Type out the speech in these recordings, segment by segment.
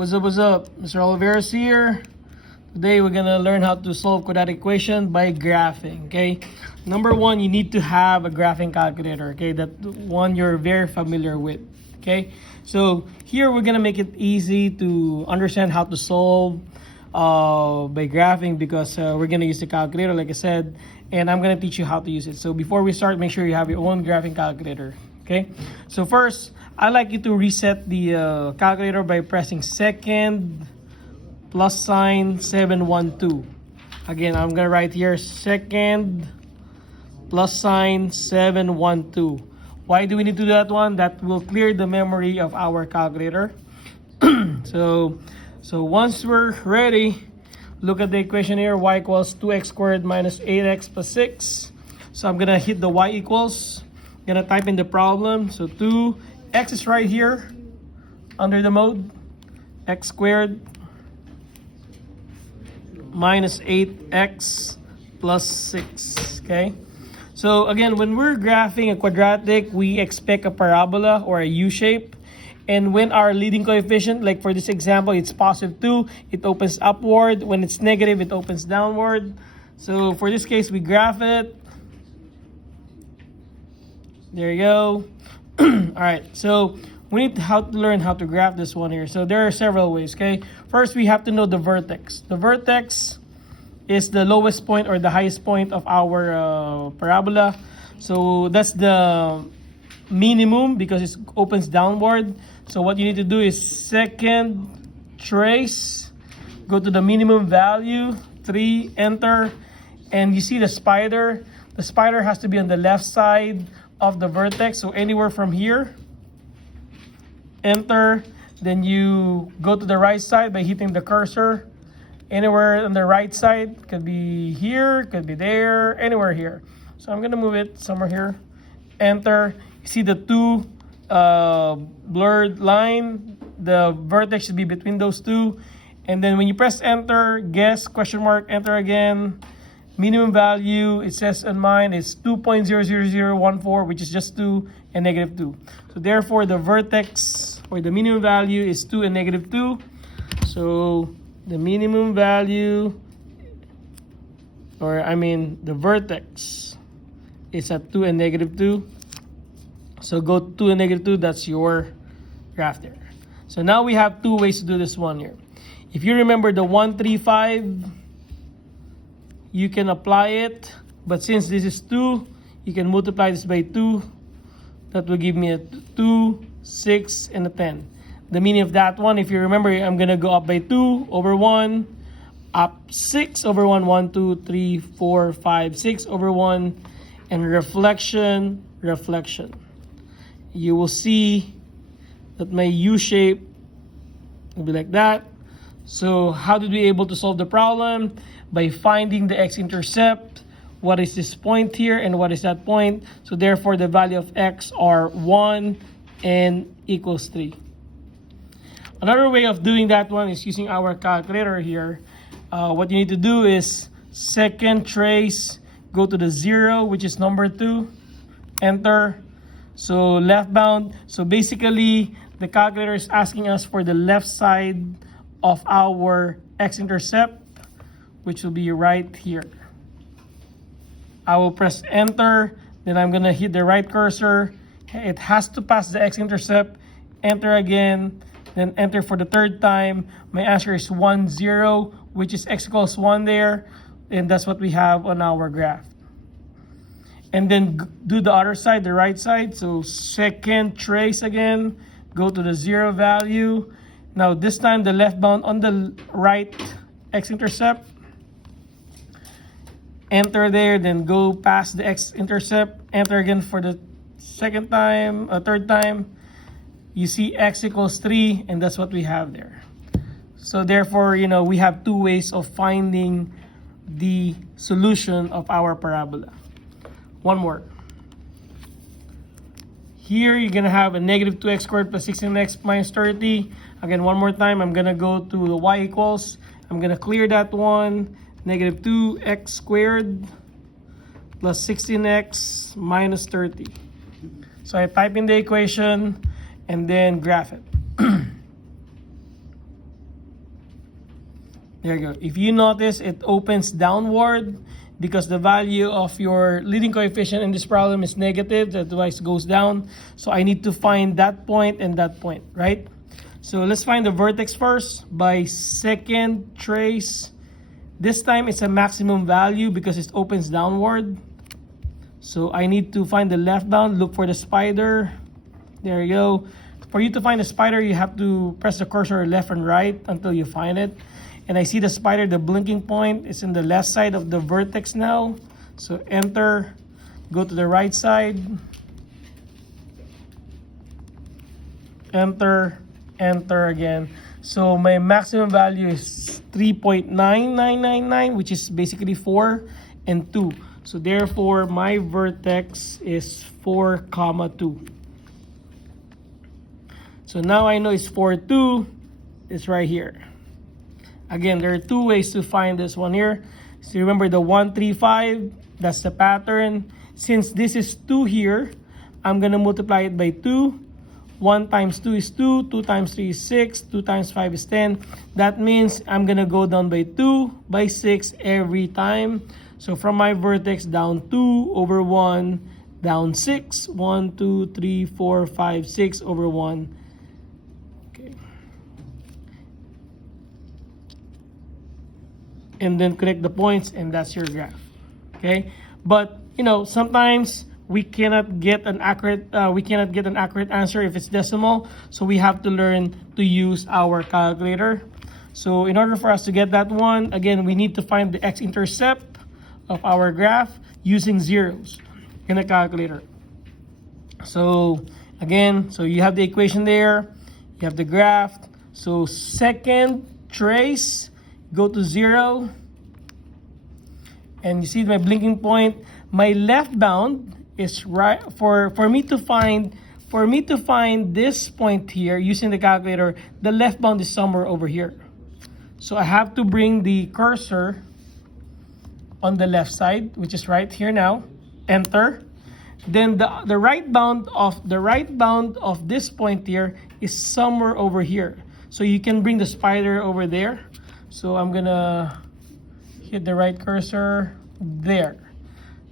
What's up? Mr. Oliveros here. Today we're gonna learn how to solve quadratic equation by graphing. Okay, number one, you need to have a graphing calculator. Okay, that one you're very familiar with. Okay, so here we're gonna make it easy to understand how to solve by graphing because we're gonna use the calculator, like I said, and I'm gonna teach you how to use it. So before we start, make sure you have your own graphing calculator. Okay, so first, I like you to reset the calculator by pressing second plus sign 712. Again, I'm gonna write here second plus sign 712. Why do we need to do that one? That will clear the memory of our calculator. So once we're ready, look at the equation here. Y equals 2x squared minus 8x plus 6. So I'm gonna hit the y equals. Gonna type in the problem. So 2x is right here under the mode, x squared minus 8x plus 6. Okay, so again, when we're graphing a quadratic, we expect a parabola or a U shape. And when our leading coefficient, like for this example, it's positive 2, it opens upward. When it's negative, it opens downward. So for this case, we graph it. There you go. All right, so we need to learn how to graph this one here. So there are several ways, okay? First, we have to know the vertex. The vertex is the lowest point or the highest point of our parabola. So that's the minimum because it opens downward. So what you need to do is second trace, go to the minimum value, 3, enter, and you see the spider. The spider has to be on the left side of the vertex, so anywhere from here, enter, then you go to the right side by hitting the cursor. Anywhere on the right side, could be here, could be there, anywhere here. So I'm gonna move it somewhere here, enter. You see the two blurred line, the vertex should be between those two. And then when you press enter, guess, question mark, enter again. Minimum value, it says on mine, is 2.00014, which is just 2 and negative 2. So therefore, the vertex or the minimum value is 2 and negative 2. So the minimum value, the vertex is at 2 and negative 2. So go 2 and negative 2, that's your graph there. So now we have two ways to do this one here. If you remember the 135, you can apply it, but since this is 2, you can multiply this by 2. That will give me a 2, 6, and a 10. The meaning of that one, if you remember, I'm gonna go up by 2 over 1, up 6 over 1, 1, 2, 3, 4, 5, 6 over 1, and reflection. You will see that my U shape will be like that. So how did we able to solve the problem? By finding the x-intercept. What is this point here and what is that point? So therefore, the value of x are 1 and equals 3. Another way of doing that one is using our calculator here. What you need to do is second trace, go to the 0, which is number 2, enter. So left bound. So basically, the calculator is asking us for the left side of our x-intercept, which will be right here. I will press enter, then I'm gonna hit the right cursor. It has to pass the x-intercept, enter again, then enter for the third time. My answer is 1, 0, which is x equals 1 there, and that's what we have on our graph. And then do the other side, the right side. So second trace again, go to the 0 value. Now this time the left bound on the right x-intercept. Enter there, then go past the x-intercept. Enter again for the third time. You see x equals 3, and that's what we have there. So therefore, we have two ways of finding the solution of our parabola. One more. Here, you're gonna have a negative 2x squared plus 16x minus 30. Again, one more time, I'm gonna go to the y equals. I'm gonna clear that one. Negative 2x squared plus 16x minus 30. So I type in the equation and then graph it. There you go. If you notice, it opens downward because the value of your leading coefficient in this problem is negative. That's why it goes down. So I need to find that point and that point, right? So let's find the vertex first by second trace. This time it's a maximum value because it opens downward. So I need to find the left bound, look for the spider. There you go. For you to find the spider, you have to press the cursor left and right until you find it. And I see the spider, the blinking point is in the left side of the vertex now. So enter, go to the right side, enter, enter again. So my maximum value is 3.9999, which is basically 4 and 2. So therefore, my vertex is 4, 2. So now I know it's 4, 2. It's right here. Again, there are two ways to find this one here. So remember the 1, 3, 5, that's the pattern. Since this is 2 here, I'm going to multiply it by 2. 1 times 2 is 2, 2 times 3 is 6, 2 times 5 is 10. That means I'm going to go down by 2 by 6 every time. So from my vertex down 2 over 1, down 6, 1, 2, 3, 4, 5, 6 over 1. Okay. And then connect the points, and that's your graph. Okay, but you know, sometimes we cannot get an accurate answer if it's decimal, so we have to learn to use our calculator. So in order for us to get that one, again, we need to find the x-intercept of our graph using zeros in a calculator. So again, so you have the equation there, you have the graph. So second trace, go to 0, and you see my blinking point. My left bound is right for me to find this point here using the calculator. The left bound is somewhere over here. So I have to bring the cursor on the left side, which is right here now. Enter. Then the right bound of this point here is somewhere over here. So you can bring the spider over there. So I'm gonna hit the right cursor there.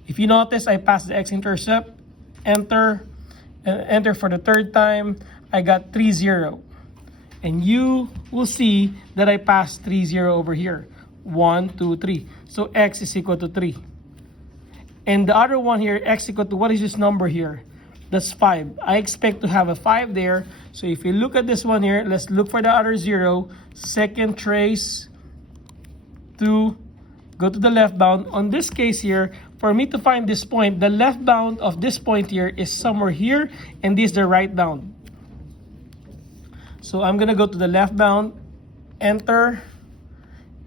If you notice, I passed the x-intercept. Enter, enter for the third time. I got 3, 0. And you will see that I passed 3, 0 over here. 1, 2, 3. So x is equal to 3. And the other one here, x equal to, what is this number here? That's 5. I expect to have a 5 there. So if you look at this one here, let's look for the other 0. Second trace, 2, go to the left bound. On this case here, for me to find this point, the left bound of this point here is somewhere here, and this is the right bound. So I'm going to go to the left bound, enter,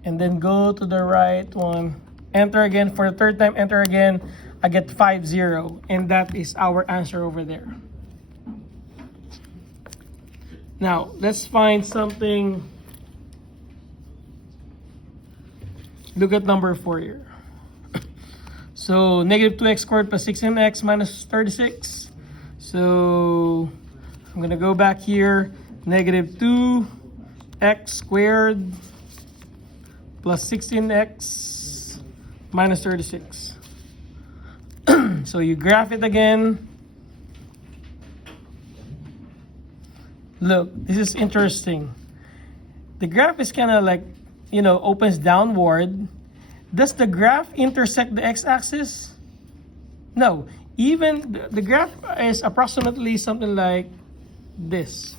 and then go to the right one, enter again. For the third time, enter again. I get 5, 0, and that is our answer over there. Now, let's find something. Look at number 4 here. So, negative 2x squared plus 6mx minus 36. So, I'm going to go back here. Negative 2x squared plus 16x minus 36. So, you graph it again. Look, this is interesting. The graph is kind of like, you know, opens downward. Does the graph intersect the x-axis? No. Even the graph is approximately something like this.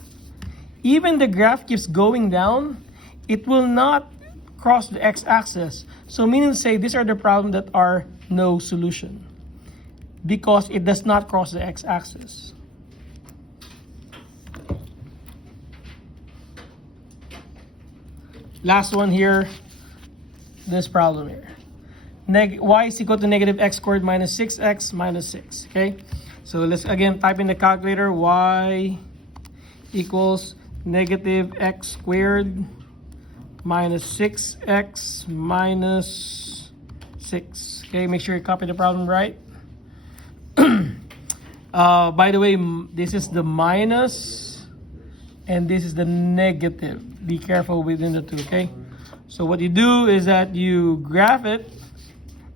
Even the graph keeps going down, it will not cross the x-axis. So meaning to say, these are the problems that are no solution because it does not cross the x-axis. Last one here, this problem here. Y is equal to negative x squared minus 6x minus 6, okay? So let's again type in the calculator. Y equals negative x squared minus 6x minus 6. Okay, make sure you copy the problem right. By the way, this is the minus and this is the negative. Be careful within the two, okay? So what you do is that you graph it,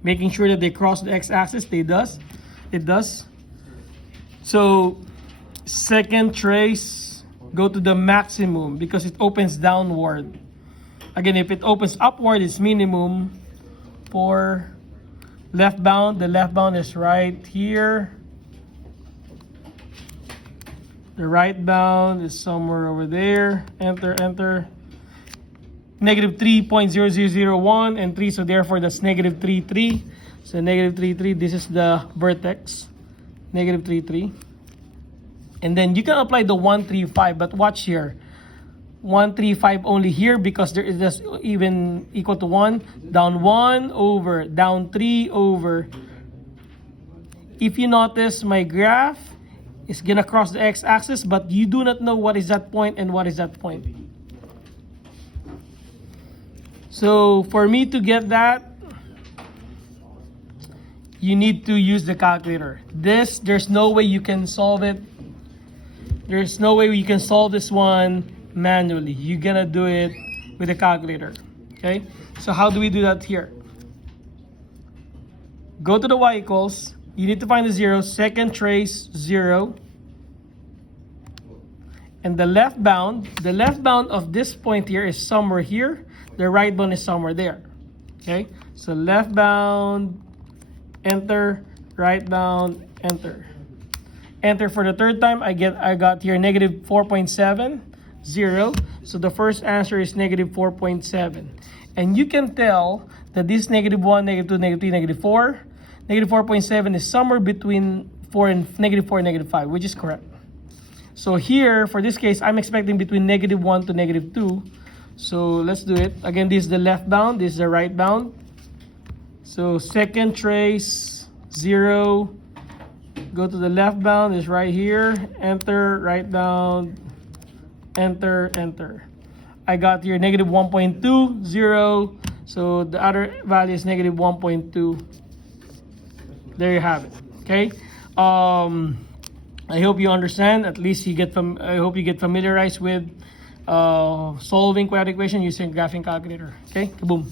making sure that they cross the x-axis. It does. So second trace, go to the maximum because it opens downward. Again, if it opens upward, it's minimum. For left bound, the left bound is right here. The right bound is somewhere over there. Enter, enter. Negative 3.0001 and 3, so therefore that's negative 3.3. So negative 3.3, this is the vertex. Negative 3.3. And then you can apply the 135, but watch here. 135 only here because there is just even equal to 1. Down 1 over, down 3 over. If you notice, my graph is gonna cross the x-axis, but you do not know what is that point and what is that point. So for me to get that, you need to use the calculator. There's no way you can solve it. There's no way you can solve this one manually. You're gonna do it with a calculator. Okay? So how do we do that here? Go to the y equals. You need to find the 0. Second trace 0. And the left bound of this point here is somewhere here. The right bound is somewhere there. Okay? So left bound, enter, right bound, enter. Enter for the third time. I got here negative 4.7, 0. So the first answer is negative 4.7. And you can tell that this negative 1, negative 2, negative 3, negative 4. Negative 4.7 is somewhere between 4 and negative 4 and negative 5, which is correct. So here, for this case, I'm expecting between negative 1 to negative 2. So let's do it. Again, this is the left bound. This is the right bound. So second trace, 0. Go to the left bound. Is right here. Enter, right bound. Enter, enter. I got here negative 1.2, 0. So the other value is negative 1.2. There you have it. Okay. I hope you understand. At least you get I hope you get familiarized with solving quadratic equation using graphing calculator. Okay. Kaboom.